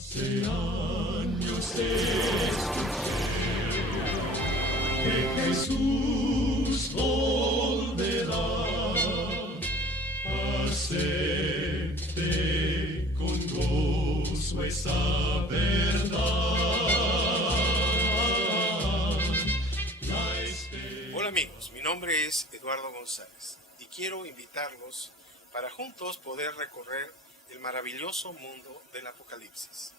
Hace años escuché que Jesús volverá. Acepte con gozo esa verdad. Hola amigos, mi nombre es Eduardo González y quiero invitarlos para juntos poder recorrer el maravilloso mundo del Apocalipsis.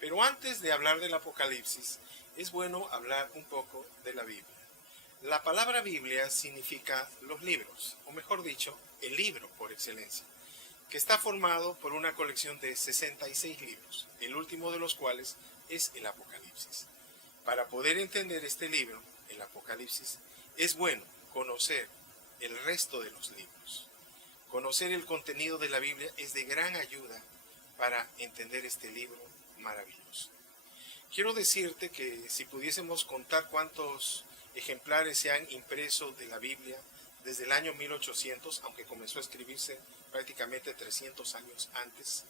Pero antes de hablar del Apocalipsis, es bueno hablar un poco de la Biblia. La palabra Biblia significa los libros, o mejor dicho, el libro por excelencia, que está formado por una colección de 66 libros, el último de los cuales es el Apocalipsis. Para poder entender este libro, el Apocalipsis, es bueno conocer el resto de los libros. Conocer el contenido de la Biblia es de gran ayuda para entender este libro maravilloso. Quiero decirte que si pudiésemos contar cuántos ejemplares se han impreso de la Biblia desde el año 1800, aunque comenzó a escribirse prácticamente 300 años antes,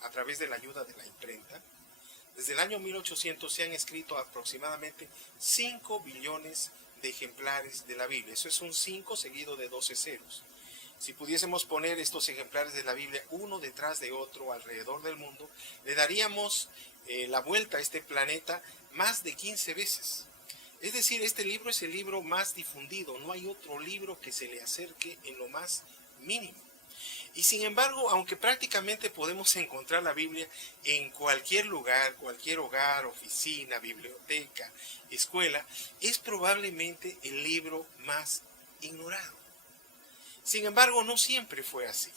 a través de la ayuda de la imprenta, desde el año 1800 se han escrito aproximadamente 5 billones de ejemplares de la Biblia. Eso es un 5 seguido de 12 ceros. Si pudiésemos poner estos ejemplares de la Biblia uno detrás de otro alrededor del mundo, le daríamos la vuelta a este planeta más de 15 veces. Es decir, este libro es el libro más difundido. No hay otro libro que se le acerque en lo más mínimo. Y sin embargo, aunque prácticamente podemos encontrar la Biblia en cualquier lugar, cualquier hogar, oficina, biblioteca, escuela, es probablemente el libro más ignorado. Sin embargo, no siempre fue así.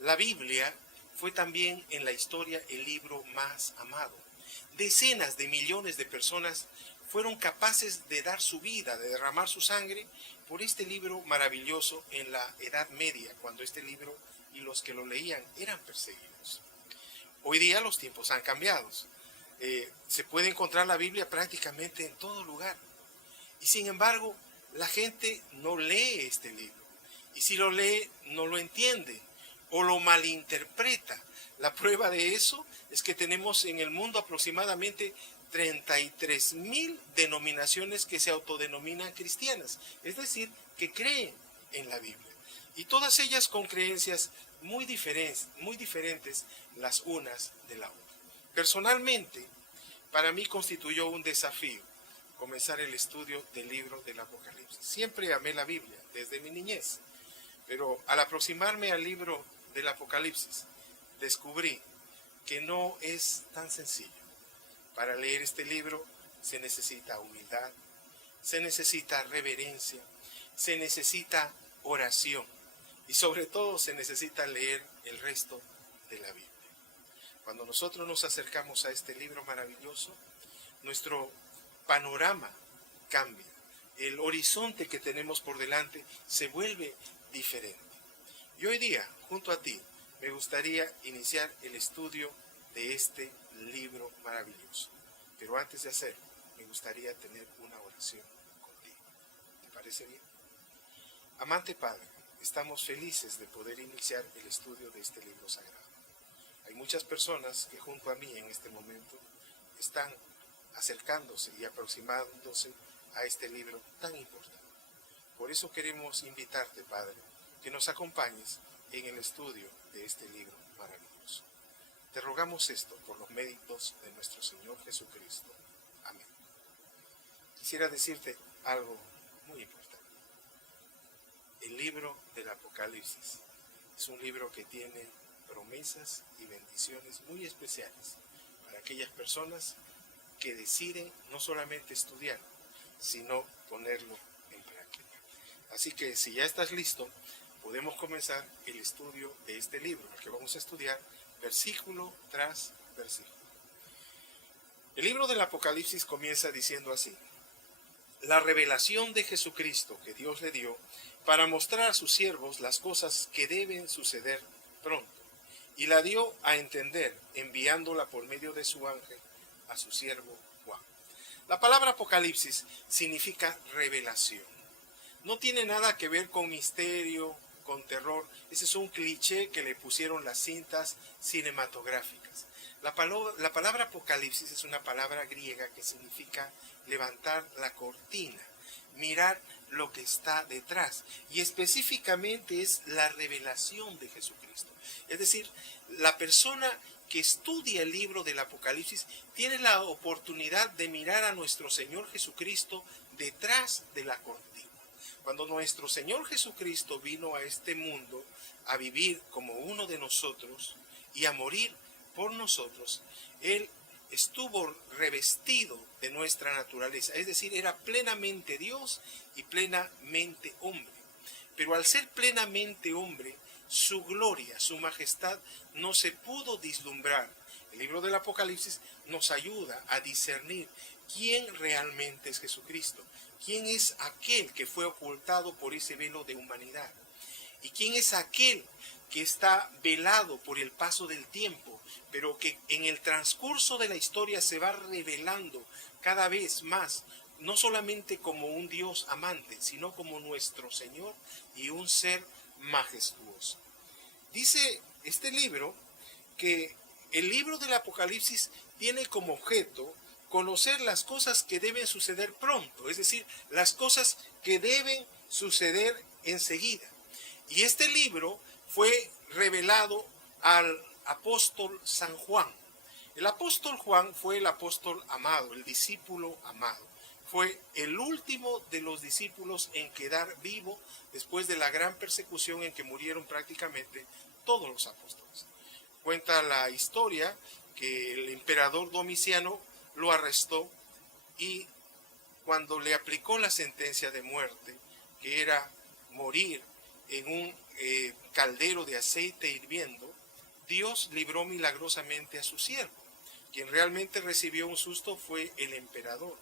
La Biblia fue también en la historia el libro más amado. Decenas de millones de personas fueron capaces de dar su vida, de derramar su sangre por este libro maravilloso en la Edad Media, cuando este libro y los que lo leían eran perseguidos. Hoy día los tiempos han cambiado. Se puede encontrar la Biblia prácticamente en todo lugar. Y sin embargo, la gente no lee este libro. Y si lo lee, no lo entiende o lo malinterpreta. La prueba de eso es que tenemos en el mundo aproximadamente 33,000 denominaciones que se autodenominan cristianas, es decir, que creen en la Biblia. Y todas ellas con creencias muy diferentes las unas de la otra. Personalmente, para mí constituyó un desafío comenzar el estudio del libro del Apocalipsis. Siempre amé la Biblia desde mi niñez, pero al aproximarme al libro del Apocalipsis, descubrí que no es tan sencillo. Para leer este libro se necesita humildad, se necesita reverencia, se necesita oración y sobre todo se necesita leer el resto de la Biblia. Cuando nosotros nos acercamos a este libro maravilloso, nuestro panorama cambia. El horizonte que tenemos por delante se vuelve diferente. Y hoy día, junto a ti, me gustaría iniciar el estudio de este libro maravilloso. Pero antes de hacerlo, me gustaría tener una oración contigo. ¿Te parece bien? Amante Padre, estamos felices de poder iniciar el estudio de este libro sagrado. Hay muchas personas que junto a mí en este momento están acercándose y aproximándose a este libro tan importante. Por eso queremos invitarte, Padre, que nos acompañes en el estudio de este libro maravilloso. Te rogamos esto por los méritos de nuestro Señor Jesucristo. Amén. Quisiera decirte algo muy importante. El libro del Apocalipsis es un libro que tiene promesas y bendiciones muy especiales para aquellas personas que deciden no solamente estudiar, sino ponerlo en práctica. Así que si ya estás listo, podemos comenzar el estudio de este libro, el que vamos a estudiar versículo tras versículo. El libro del Apocalipsis comienza diciendo así: la revelación de Jesucristo que Dios le dio para mostrar a sus siervos las cosas que deben suceder pronto, y la dio a entender enviándola por medio de su ángel a su siervo Juan. La palabra Apocalipsis significa revelación. No tiene nada que ver con misterio, con terror. Ese es un cliché que le pusieron las cintas cinematográficas. La palabra Apocalipsis es una palabra griega que significa levantar la cortina, mirar lo que está detrás, y específicamente es la revelación de Jesucristo. Es decir, la persona que estudia el libro del Apocalipsis tiene la oportunidad de mirar a nuestro Señor Jesucristo detrás de la cortina. Cuando nuestro Señor Jesucristo vino a este mundo a vivir como uno de nosotros y a morir por nosotros, Él estuvo revestido de nuestra naturaleza, es decir, era plenamente Dios y plenamente hombre. Pero al ser plenamente hombre, su gloria, su majestad no se pudo vislumbrar. El libro del Apocalipsis nos ayuda a discernir quién realmente es Jesucristo, quién es aquel que fue ocultado por ese velo de humanidad, y quién es aquel que está velado por el paso del tiempo, pero que en el transcurso de la historia se va revelando cada vez más, no solamente como un Dios amante, sino como nuestro Señor y un ser majestuoso. Dice este libro que el libro del Apocalipsis tiene como objeto conocer las cosas que deben suceder pronto, es decir, las cosas que deben suceder enseguida. Y este libro fue revelado al apóstol San Juan. El apóstol Juan fue el apóstol amado, el discípulo amado. Fue el último de los discípulos en quedar vivo después de la gran persecución en que murieron prácticamente todos los apóstoles. Cuenta la historia que el emperador Domiciano lo arrestó y cuando le aplicó la sentencia de muerte, que era morir en un caldero de aceite hirviendo, Dios libró milagrosamente a su siervo. Quien realmente recibió un susto fue el emperador,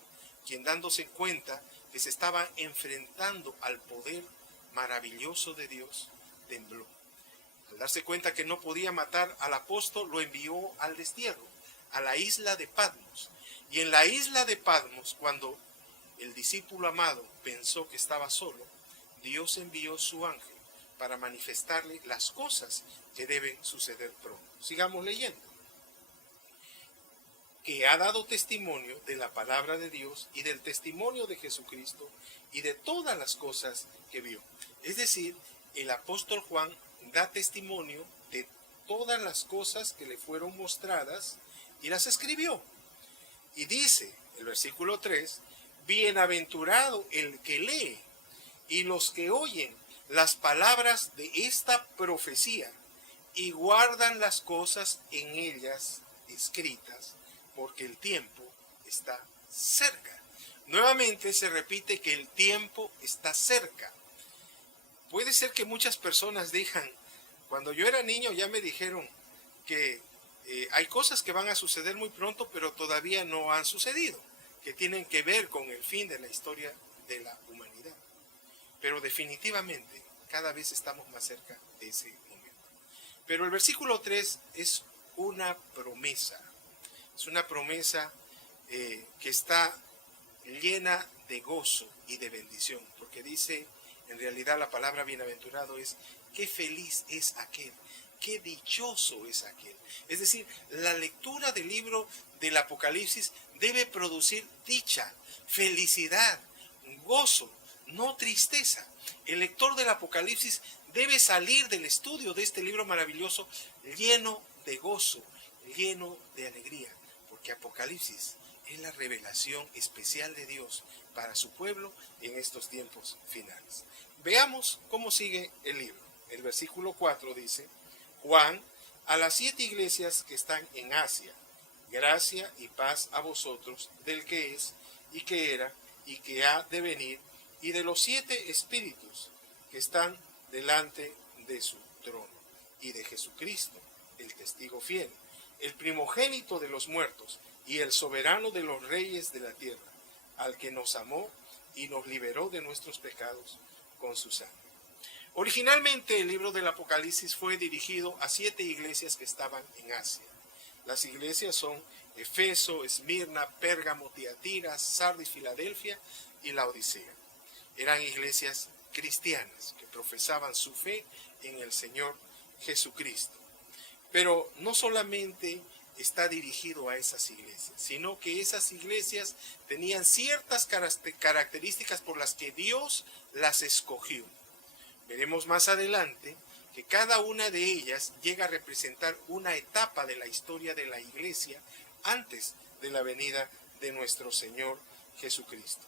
quien dándose cuenta que se estaba enfrentando al poder maravilloso de Dios, tembló. Al darse cuenta que no podía matar al apóstol, lo envió al destierro, a la isla de Patmos. Y en la isla de Patmos, cuando el discípulo amado pensó que estaba solo, Dios envió su ángel para manifestarle las cosas que deben suceder pronto. Sigamos leyendo. Que ha dado testimonio de la palabra de Dios y del testimonio de Jesucristo y de todas las cosas que vio. Es decir, el apóstol Juan da testimonio de todas las cosas que le fueron mostradas y las escribió. Y dice, el versículo 3, bienaventurado el que lee y los que oyen las palabras de esta profecía y guardan las cosas en ellas escritas, porque el tiempo está cerca. Nuevamente se repite que el tiempo está cerca. Puede ser que muchas personas digan, cuando yo era niño ya me dijeron que hay cosas que van a suceder muy pronto, pero todavía no han sucedido, que tienen que ver con el fin de la historia de la humanidad. Pero definitivamente cada vez estamos más cerca de ese momento. Pero el versículo 3 es una promesa. Es una promesa que está llena de gozo y de bendición, porque dice, en realidad la palabra bienaventurado es, qué feliz es aquel, qué dichoso es aquel. Es decir, la lectura del libro del Apocalipsis debe producir dicha, felicidad, gozo, no tristeza. El lector del Apocalipsis debe salir del estudio de este libro maravilloso lleno de gozo, lleno de alegría, porque Apocalipsis es la revelación especial de Dios para su pueblo en estos tiempos finales. Veamos cómo sigue el libro. El versículo 4 dice, Juan, a las 7 iglesias que están en Asia, gracia y paz a vosotros del que es, y que era, y que ha de venir, y de los 7 espíritus que están delante de su trono, y de Jesucristo, el testigo fiel, el primogénito de los muertos, y el soberano de los reyes de la tierra, al que nos amó y nos liberó de nuestros pecados con su sangre. Originalmente el libro del Apocalipsis fue dirigido a 7 iglesias que estaban en Asia. Las iglesias son Efeso, Esmirna, Pérgamo, Tiatira, Sardis, Filadelfia y Laodicea. Eran iglesias cristianas que profesaban su fe en el Señor Jesucristo. Pero no solamente está dirigido a esas iglesias, sino que esas iglesias tenían ciertas características por las que Dios las escogió. Veremos más adelante que cada una de ellas llega a representar una etapa de la historia de la iglesia antes de la venida de nuestro Señor Jesucristo.